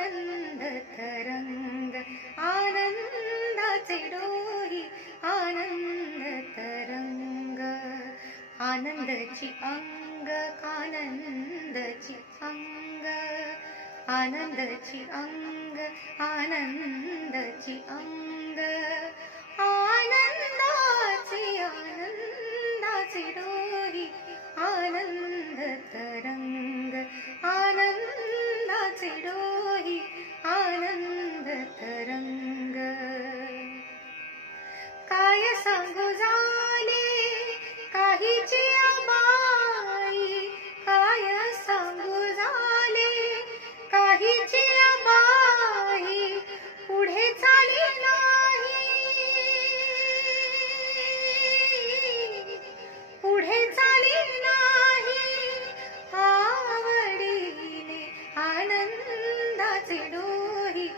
आनंद तरंग, आनंदाचे डोही आनंद तरंग, आनंदाची अंग आनंदाची अंग, आनंदाची अंग आनंदाची अंग, आनंदाची डोही आनंद तरंग, आनंदाची डोही आनंद तरंग. काय सांगू झाले काहीची बाई, काय सांगू झाले काहीची बाई, पुढे चाली नाही, पुढे चाली नाही, आवडीने आनंदाचे डोही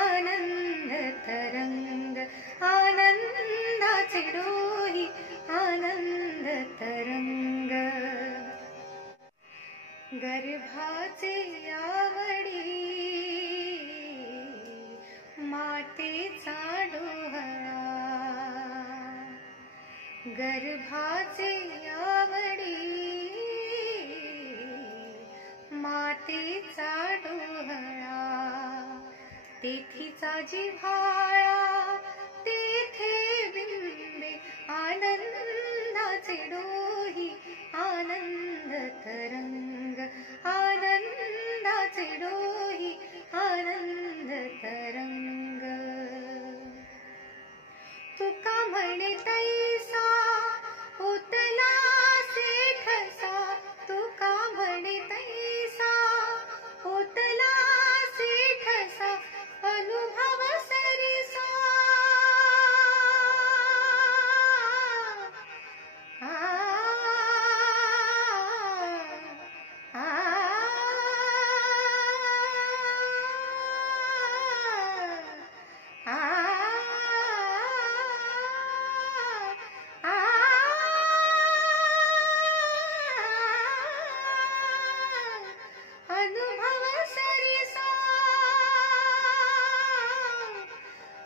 आनंद तरंग, आनंदाचे डोही आनंद तरंग. गर्भाचे आवडी मातेचा डोहळा, गर्भाचे आवडी मातेचा डोहळा, तेथीचा जिव्हाळा तेथे बिंबे आनंदाचे डोही आनंद तरंग, आनंदाचे डोही आनंद तरंग. तुका म्हणे तैसा उतला सेठसा, तुका म्हणे तैसा उतला सेठसा, अनुभव सरिसा, अनुभव सरिसा,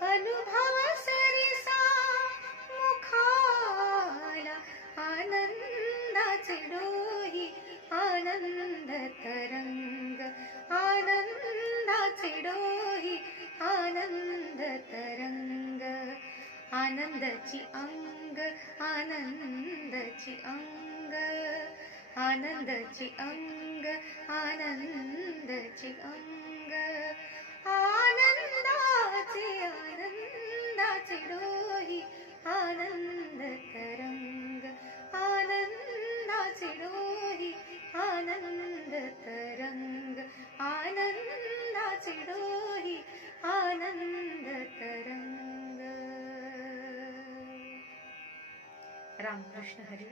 अनुभव सरिसा, मुखाला आनंदाचे डोही आनंद तरंग, आनंदाचे डोही आनंद तरंग, आनंदाची अंग आनंदाची अंग, आनंदाची अंग आनंदाची अंग, आनंदाचे आनंदाचे डोही आनंद तरंग, आनंदाचे डोही आनंद तरंग, आनंदाचे डोही आनंद तरंग. रामकृष्ण हरी.